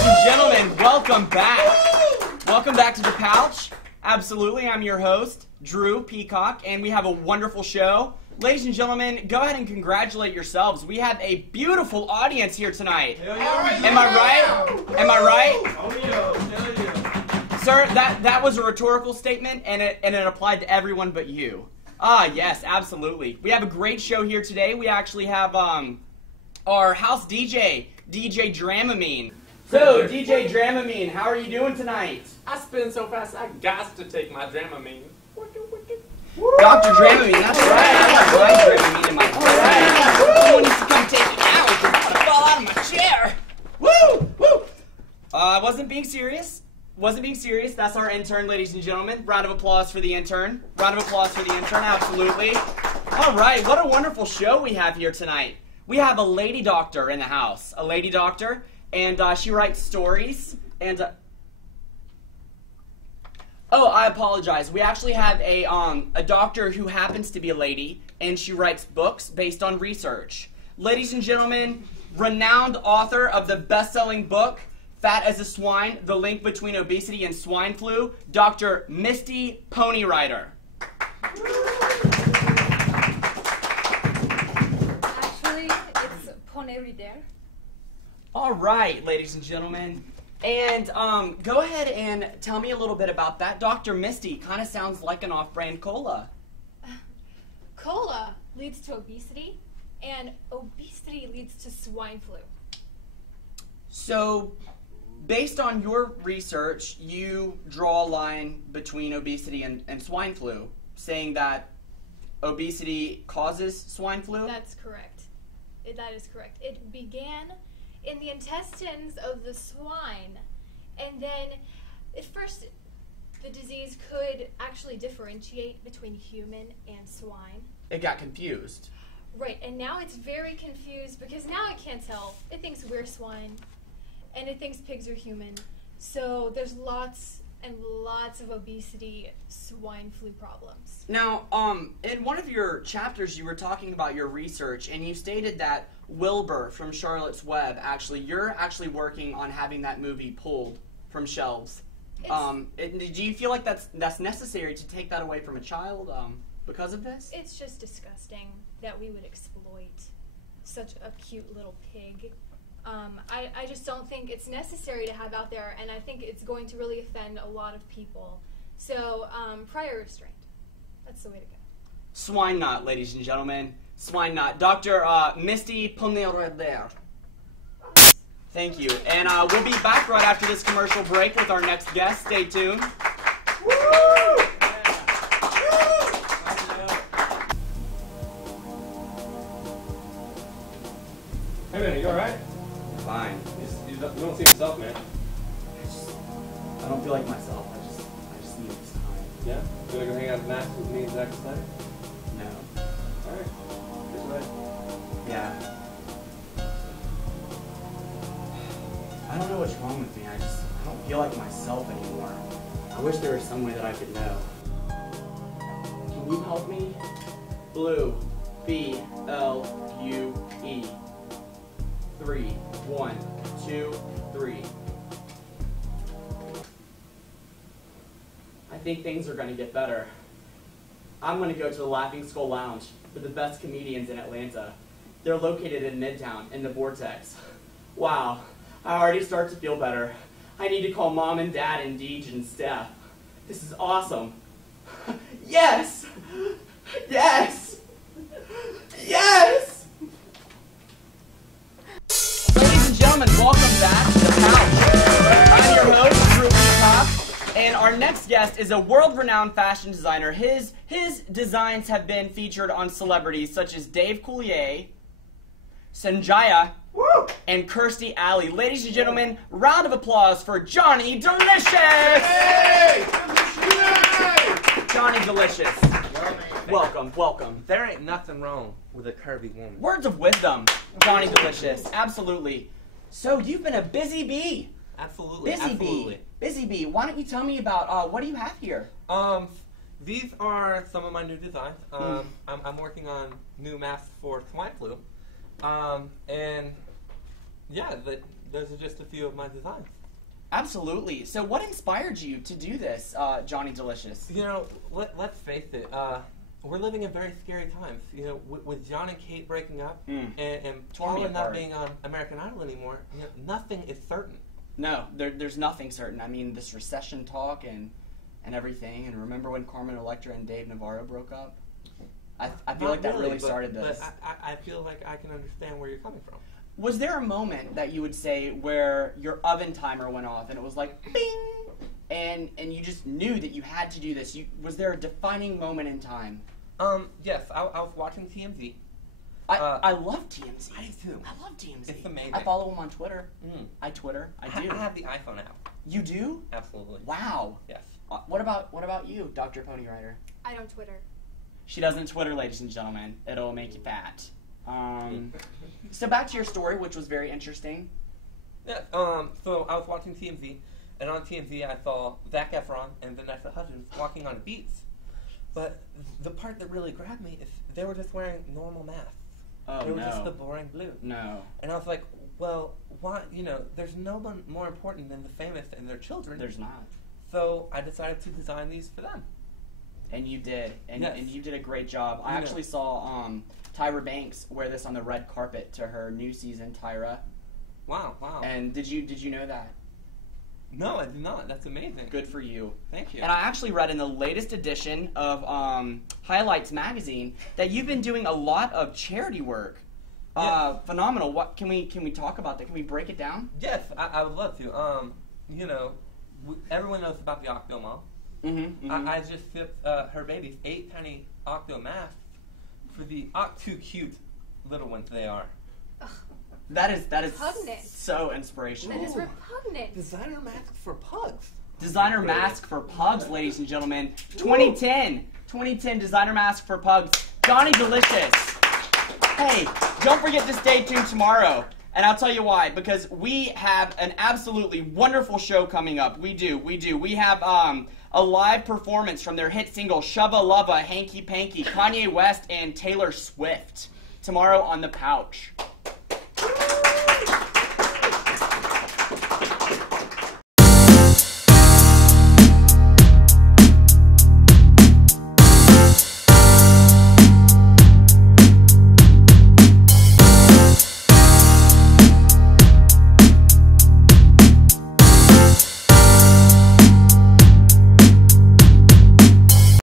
Ladies and gentlemen, welcome back. Welcome back to The Pouch. Absolutely, I'm your host, Drew Peacock, and we have a wonderful show. Ladies and gentlemen, go ahead and congratulate yourselves. We have a beautiful audience here tonight. Am I right? Am I right? Oh yeah. Sir, that was a rhetorical statement, and it applied to everyone but you. Ah, yes, absolutely. We have a great show here today. We actually have our house DJ, DJ Dramamine. So, DJ Dramamine, how are you doing tonight? I spin so fast I got to take my Dramamine. Dr. Dramamine, that's right. I got my Dramamine in my pocket. Someone needs to come take it now because I'm going to fall out of my chair. Woo! Woo! I wasn't being serious. Wasn't being serious. That's our intern, ladies and gentlemen. Round of applause for the intern. Round of applause for the intern, absolutely. All right, what a wonderful show we have here tonight. We have a lady doctor in the house. A lady doctor, and she writes stories. And oh, I apologize. We actually have a doctor who happens to be a lady, and she writes books based on research. Ladies and gentlemen, renowned author of the best-selling book, Fat as a Swine, The Link Between Obesity and Swine Flu, Dr. Misty Ponyrider. Actually, it's Ponyrider. All right, ladies and gentlemen. And go ahead and tell me a little bit about that. Dr. Misty kind of sounds like an off-brand cola. Cola leads to obesity, and obesity leads to swine flu. So, based on your research, you draw a line between obesity and swine flu, saying that obesity causes swine flu? That's correct. That is correct. It began in the intestines of the swine, and then at first the disease could actually differentiate between human and swine. It got confused. Right, and now it's very confused because now it can't tell. It thinks we're swine, and it thinks pigs are human. So there's lots and lots of obesity, swine flu problems. Now, in one of your chapters, you were talking about your research, and you stated that Wilbur from Charlotte's Web, you're actually working on having that movie pulled from shelves. Do you feel like that's necessary to take that away from a child because of this? It's just disgusting that we would exploit such a cute little pig. I just don't think it's necessary to have out there, and I think it's going to really offend a lot of people. So, prior restraint. That's the way to go. Swine not, ladies and gentlemen. Swine not. Dr. Misty Ponyrider. Thank you. And we'll be back right after this commercial break with our next guest. Stay tuned. Woo! Hey man, you alright? Fine. You don't seem yourself, man. I don't feel like myself. I just need this time. Yeah? You wanna go hang out at Max with me and Zach tonight? No. Alright. This way. Yeah. I don't know what's wrong with me. I don't feel like myself anymore. I wish there was some way that I could know. Can you help me? Blue. B-L-U-E. 3. 1, 2, 3. I think things are going to get better. I'm going to go to the Laughing Skull Lounge for the best comedians in Atlanta. They're located in Midtown, in the Vortex. Wow, I already start to feel better. I need to call Mom and Dad and Deej and Steph. This is awesome. Yes! Yes! Yes! Ladies and gentlemen, welcome back to The Pouch. I'm your host, Drew Peacock, and our next guest is a world-renowned fashion designer. His designs have been featured on celebrities such as Dave Coulier, Sanjaya, and Kirstie Alley. Ladies and gentlemen, round of applause for Johnny Delicious! Hey! Johnny Delicious. Welcome, welcome. There ain't nothing wrong with a curvy woman. Words of wisdom, Johnny Delicious. Absolutely. So you've been a busy bee. Absolutely. Busy absolutely. bee. Busy bee. Why don't you tell me about what do you have here? These are some of my new designs. I'm working on new masks for swine flu. And Yeah, those are just a few of my designs. Absolutely. So what inspired you to do this, Johnny Delicious? You know, let's face it. We're living in very scary times. You know, with John and Kate breaking up and Paula not being on American Idol anymore, you know, nothing is certain. No, there's nothing certain. I mean, this recession talk and everything. And remember when Carmen Electra and Dave Navarro broke up? I feel like that really started this. But I feel like I can understand where you're coming from. Was there a moment that you would say where your oven timer went off and it was like, bing, and you just knew that you had to do this? Was there a defining moment in time? Yes, I was watching TMZ. I love TMZ. I do too. I love TMZ. It's amazing. I follow them on Twitter. I Twitter. I do. I have the iPhone app. You do? Absolutely. Wow. Yes. What about you, Dr. Pony Rider? I don't Twitter. She doesn't Twitter, ladies and gentlemen. It'll make you fat. So back to your story, which was very interesting. Yeah. So I was watching TMZ, and on TMZ I saw Zac Efron and Vanessa Hudgens walking on a beach. But the part that really grabbed me is they were just wearing normal masks. Oh, they were just the boring blue. No. And I was like, well, why? You know, there's no one more important than the famous and their children. There's not. So I decided to design these for them. And you did, and you did a great job. I Yeah. actually saw Tyra Banks wear this on the red carpet to her new season, Tyra. Wow, wow. And did you know that? No, I did not. That's amazing. Good for you. Thank you. And I actually read in the latest edition of Highlights magazine that you've been doing a lot of charity work. Yeah. Phenomenal. What can we talk about that? Can we break it down? Yes, I would love to. You know, everyone knows about the Octo Mom. I just shipped her babies 8 tiny Octo masks for the Octo cute little ones they are. That is Repugnant. so inspirational. That is repugnant. Designer masks for pugs. Designer mask for pugs, ladies and gentlemen. 2010 designer mask for pugs. Johnny Delicious. Hey, don't forget to stay tuned tomorrow. And I'll tell you why. Because we have an absolutely wonderful show coming up. We do. We have a live performance from their hit single, Shubba Lubba, Hanky Panky, Kanye West and Taylor Swift. Tomorrow on The Pouch.